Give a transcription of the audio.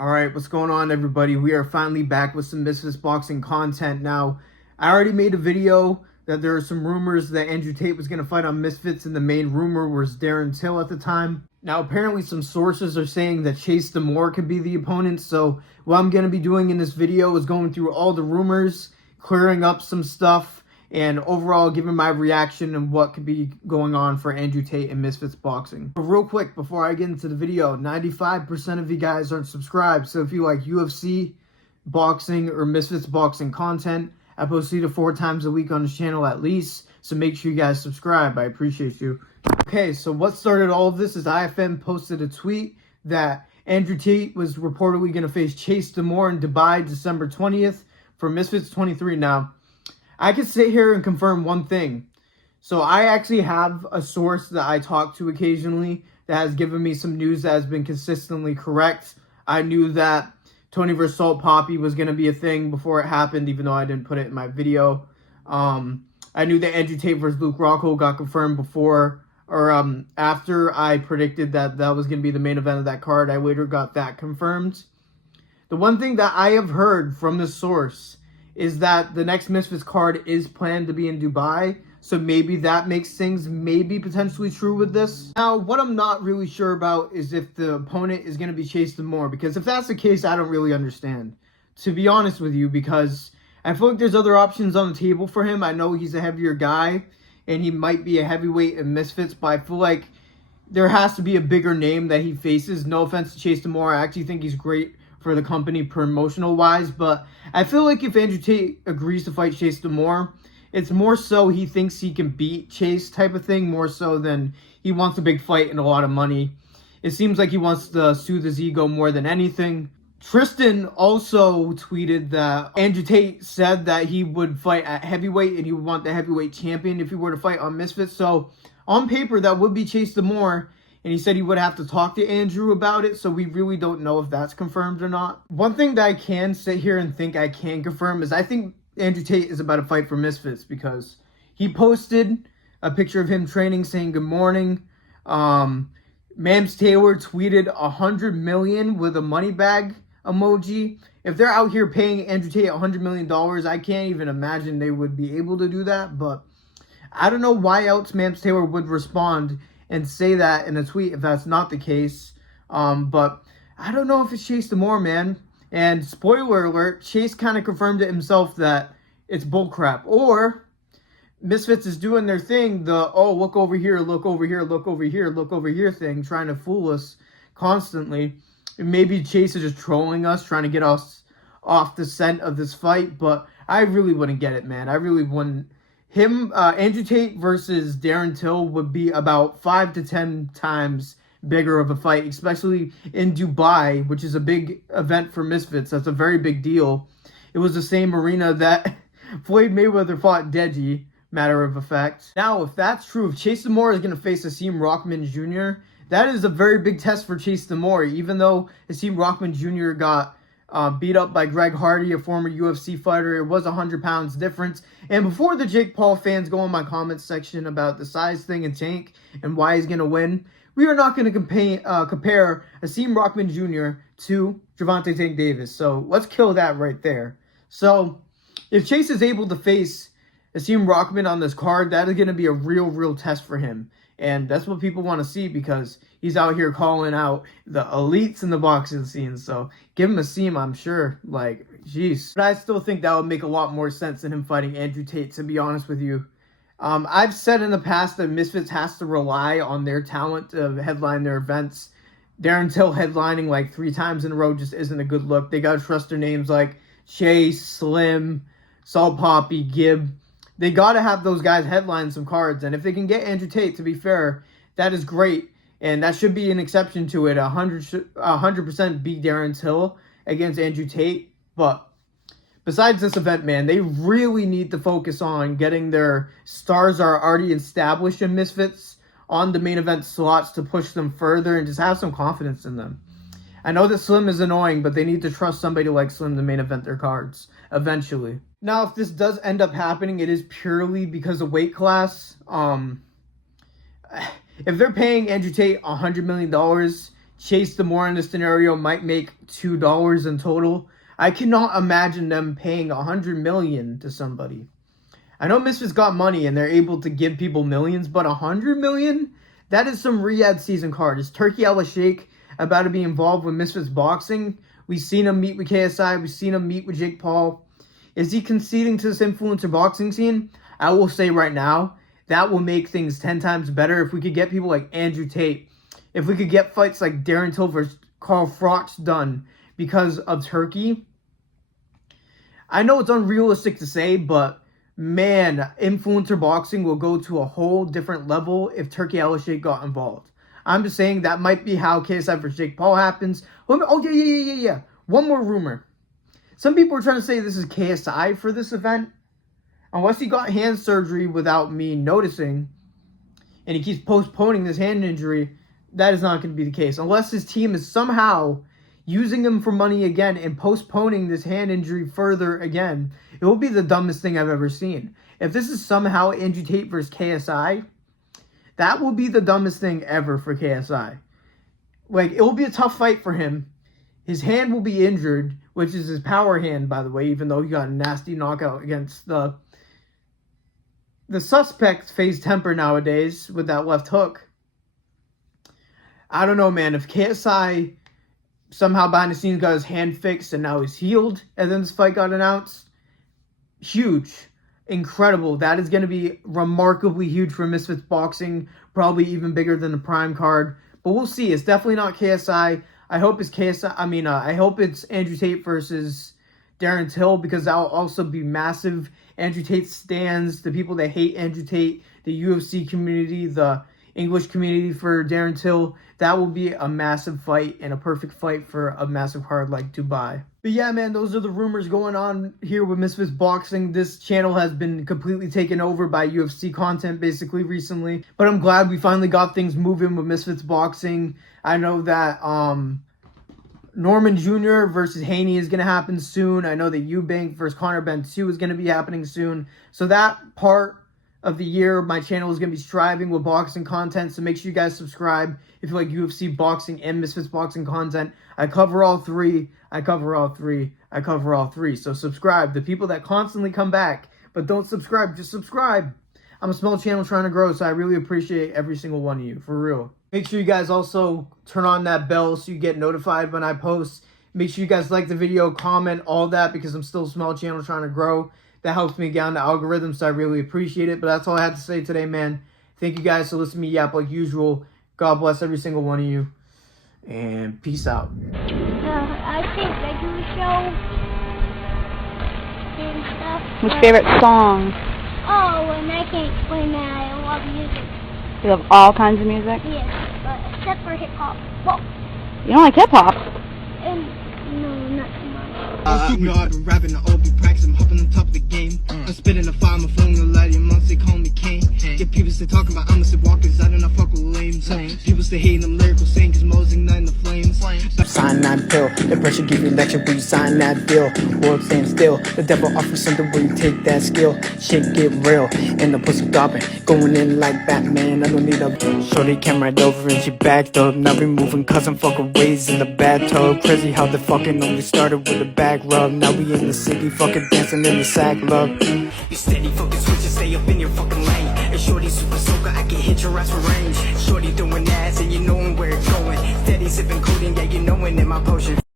All right, what's going on, everybody? We are finally back with some Misfits boxing content. Now, I already made a video that there are some rumors that Andrew Tate was going to fight on Misfits, and the main rumor was Darren Till at the time. Now, apparently some sources are saying that Chase Demore could be the opponent, so what I'm going to be doing in this video is going through all the rumors, clearing up some stuff, and overall giving my reaction and what could be going on for Andrew Tate and Misfits boxing. But real quick, before I get into the video, 95% of you guys aren't subscribed, so if you like UFC, boxing, or Misfits boxing content, I post 3 to 4 times a week on this channel at least, so make sure you guys subscribe. I appreciate you. Okay, so what started all of this is IFM posted a tweet that Andrew Tate was reportedly going to face Chase Demore in Dubai December 20th for Misfits 23. Now, I can sit here and confirm one thing. So I actually have a source that I talk to occasionally that has given me some news that has been consistently correct. I knew that Tony vs. Salt Poppy was going to be a thing before it happened, even though I didn't put it in my video. I knew that Andrew Tate vs. Luke Rockhold got confirmed before or after I predicted that that was going to be the main event of that card. I later got that confirmed. The one thing that I have heard from this source is that the next Misfits card is planned to be in Dubai. So maybe that makes things maybe potentially true with this. Now, what I'm not really sure about is if the opponent is going to be Chase Demore. Because if that's the case, I don't really understand, to be honest with you. Because I feel like there's other options on the table for him. I know he's a heavier guy, and he might be a heavyweight in Misfits. But I feel like there has to be a bigger name that he faces. No offense to Chase Demore. I actually think he's great for the company promotional wise, but I feel like if Andrew Tate agrees to fight Chase Demore, it's more so he thinks he can beat Chase type of thing, more so than he wants a big fight and a lot of money. It seems like he wants to soothe his ego more than anything. Tristan also tweeted that Andrew Tate said that he would fight at heavyweight and he would want the heavyweight champion if he were to fight on Misfits. So on paper, that would be Chase Demore. And he said he would have to talk to Andrew about it, so we really don't know if that's confirmed or not. One thing that I can sit here and think I can confirm is I think Andrew Tate is about to fight for Misfits because he posted a picture of him training saying good morning. Mams Taylor tweeted 100 million with a money bag emoji. If they're out here paying Andrew Tate $100 million, I can't even imagine they would be able to do that. But I don't know why else Mams Taylor would respond and say that in a tweet if that's not the case. But I don't know if it's Chase Demore, man. And spoiler alert, Chase kind of confirmed it himself that it's bullcrap. Or Misfits is doing their thing, the, oh, look over here, look over here, look over here, look over here thing, trying to fool us constantly. And maybe Chase is just trolling us, trying to get us off the scent of this fight. But I really wouldn't get it, man. I really wouldn't. Andrew Tate versus Darren Till would be about 5 to 10 times bigger of a fight, especially in Dubai, which is a big event for Misfits. That's a very big deal. It was the same arena that Floyd Mayweather fought Deji, matter of fact. Now, if that's true, if Chase Demore is going to face Hasim Rockman Jr., that is a very big test for Chase Demore, even though Hasim Rockman Jr. got beat up by Greg Hardy, a former UFC fighter. It was 100 pounds difference. And before the Jake Paul fans go in my comments section about the size thing and Tank and why he's going to win, we are not going to compare Hasim Rockman Jr. to Gervonta Tank Davis. So let's kill that right there. So if Chase is able to face Hasim Rockman on this card, that is going to be a real test for him. And that's what people want to see because he's out here calling out the elites in the boxing scene. So give him a seam, I'm sure. Like, jeez. But I still think that would make a lot more sense than him fighting Andrew Tate, to be honest with you. I've said in the past that Misfits has to rely on their talent to headline their events. Darren Till headlining like 3 times in a row just isn't a good look. They got to trust their names like Chase, Slim, Salt Poppy, Gibb. They got to have those guys headline some cards. And if they can get Andrew Tate, to be fair, that is great. And that should be an exception to it. 100% beat Darren Till against Andrew Tate. But besides this event, man, they really need to focus on getting their stars are already established in Misfits on the main event slots to push them further and just have some confidence in them. I know that Slim is annoying, but they need to trust somebody like Slim to main event their cards eventually. Now, if this does end up happening, it is purely because of weight class. If they're paying Andrew Tate $100 million Chase Demore in this scenario might make $2 in total. I cannot imagine them paying $100 million to somebody. I know Misfits got money and they're able to give people millions, but $100 million? That is some Riyadh season card. Is Turki Al-Sheikh about to be involved with Misfits Boxing? We've seen him meet with KSI. We've seen him meet with Jake Paul. Is he conceding to this influencer boxing scene? I will say right now, that will make things 10 times better if we could get people like Andrew Tate. If we could get fights like Darren Till versus Carl Froch done because of Turkey. I know it's unrealistic to say, but man, influencer boxing will go to a whole different level if Turki Al-Sheikh got involved. I'm just saying that might be how KSI versus Jake Paul happens. Oh, yeah. One more rumor. Some people are trying to say this is KSI for this event. Unless he got hand surgery without me noticing, and he keeps postponing this hand injury, that is not going to be the case. Unless his team is somehow using him for money again and postponing this hand injury further again, it will be the dumbest thing I've ever seen. If this is somehow Andrew Tate versus KSI, that will be the dumbest thing ever for KSI. Like, it will be a tough fight for him. His hand will be injured, which is his power hand, by the way, even though he got a nasty knockout against the suspect face temper nowadays with that left hook. I don't know, man. If KSI somehow behind the scenes got his hand fixed and now he's healed, and then this fight got announced, huge, incredible. That is going to be remarkably huge for Misfits Boxing, probably even bigger than the Prime card. But we'll see. It's definitely not KSI. I hope it's KSI. I hope it's Andrew Tate versus Darren Till, because that will also be massive. Andrew Tate stands, the people that hate Andrew Tate, the UFC community, the English community for Darren Till. That will be a massive fight and a perfect fight for a massive card like Dubai. But yeah, man, those are the rumors going on here with Misfits Boxing. This channel has been completely taken over by UFC content basically recently. But I'm glad we finally got things moving with Misfits Boxing. I know that Norman Jr. versus Haney is going to happen soon. I know that Eubank versus Conor Ben 2 is going to be happening soon. So that part of the year, my channel is going to be striving with boxing content, so make sure you guys subscribe if you like UFC boxing and Misfits boxing content. I cover all three. So subscribe. The people that constantly come back but don't subscribe, just subscribe. I'm a small channel trying to grow, so I really appreciate every single one of you, for real. Make sure you guys also turn on that bell so you get notified when I post. Make sure you guys like the video, comment, all that, because I'm still a small channel trying to grow. That helps me get on the algorithm, so I really appreciate it. But that's all I had to say today, man. Thank you guys for listening to me yap like usual. God bless every single one of you. And peace out. I think I do a show and stuff. What's your favorite song? Oh, and I can't explain that. I love music. You love all kinds of music? Yes, but except for hip-hop. Well, You don't like hip-hop? and no, not too much. No, I've been rapping, I'll be practicing, I'm hopping on top of the game. I'm spitting the fire, my phone, the light, your months, they call me Kane. Get people stay talking about, I'ma say walkers, I do not fuck with lames. People stay hating them lyrical saying, cause Mo's igniting the flames. Sign that bill, the pressure give you lecture when you sign that bill. World stand still, the devil offers something where you take that skill. Shit get real, and the pussy gobbing, going in like Batman, I don't need a shorty came right over and she backed up. Now we moving cause I'm fucking ways in the bathtub. Crazy how the fucking only started with a back rub. Now we in the city fucking dancing in the sack love. You steady fucking switch and stay up in your fucking lane. And shorty super soaker, I can hit your ass for range. Shorty doing ass and you knowin' where it's going. Steady sipping codeine, yeah, you knowin' in my potion.